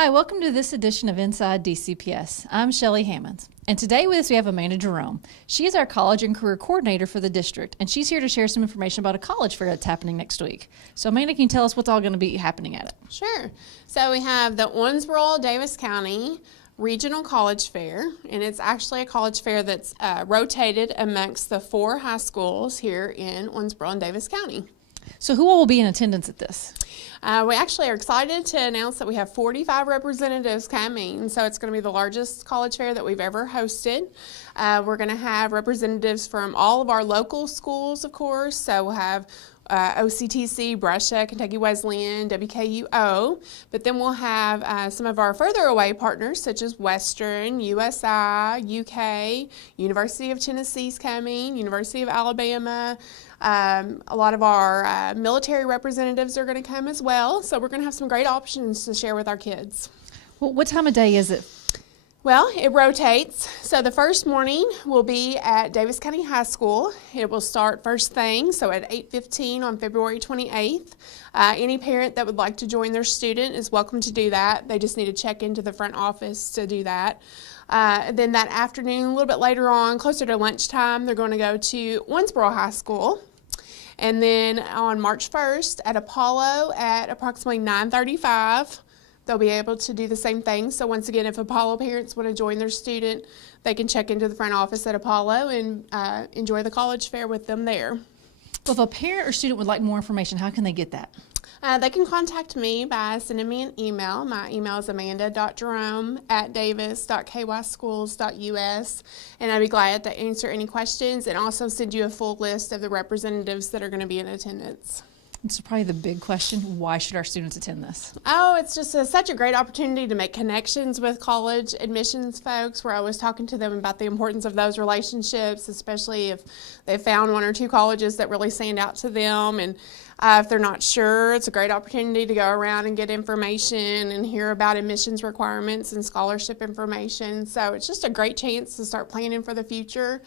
Hi, welcome to this edition of Inside DCPS. I'm Shelly Hammons, and today with us we have Amanda Jerome. She is our college and career coordinator for the district, and she's here to share some information about a college fair that's happening next week. So Amanda, can you tell us what's all going to be happening at it? Sure. So we have the Owensboro-Davis County Regional College Fair, and it's actually a college fair that's rotated amongst the 4 high schools here in Owensboro and Davis County. So who all will be in attendance at this? We actually are excited to announce that we have 45 representatives coming, so it's going to be the largest college fair that we've ever hosted. We're going to have representatives from all of our local schools, of course, so we'll have OCTC, Brescia, Kentucky Wesleyan, WKUO, but then we'll have some of our further away partners such as Western, USI, UK, University of Tennessee's coming, University of Alabama. A lot of our military representatives are going to come as well, so we're going to have some great options to share with our kids. Well, what time of day is it? Well, it rotates. So the first morning will be at Davis County High School. It will start first thing, so at 8:15 on February 28th. Any parent that would like to join their student is welcome to do that. They just need to check into the front office to do that. Then that afternoon, a little bit later on, closer to lunchtime, they're going to go to Owensboro High School. And then on March 1st at Apollo at approximately 9:35, they'll be able to do the same thing. So once again, if Apollo parents want to join their student, they can check into the front office at Apollo and enjoy the college fair with them there. Well, if a parent or student would like more information, how can they get that? They can contact me by sending me an email. My email is amanda.jerome@davis.kyschools.us, and I'd be glad to answer any questions and also send you a full list of the representatives that are going to be in attendance. It's probably the big question, why should our students attend this? Oh, it's just such a great opportunity to make connections with college admissions folks. We're always talking to them about the importance of those relationships, especially if they found 1 or 2 colleges that really stand out to them. And if they're not sure, it's a great opportunity to go around and get information and hear about admissions requirements and scholarship information. So it's just a great chance to start planning for the future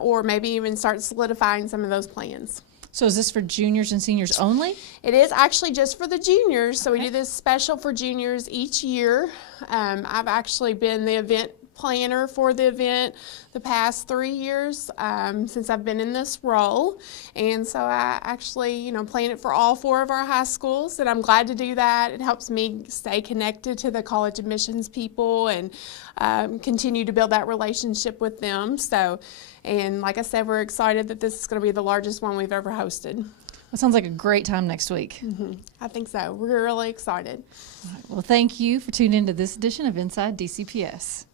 or maybe even start solidifying some of those plans. So is this for juniors and seniors only? It is actually just for the juniors, so we do this special for juniors each year. I've actually been the event planner for the event the past 3 years since I've been in this role, and so I actually plan it for all 4 of our high schools, and I'm glad to do that. It helps me stay connected to the college admissions people and continue to build that relationship with them. And like I said, we're excited that this is going to be the largest one we've ever hosted. That sounds like a great time next week. Mm-hmm. I think so. We're really excited. All right, well, thank you for tuning into this edition of Inside DCPS.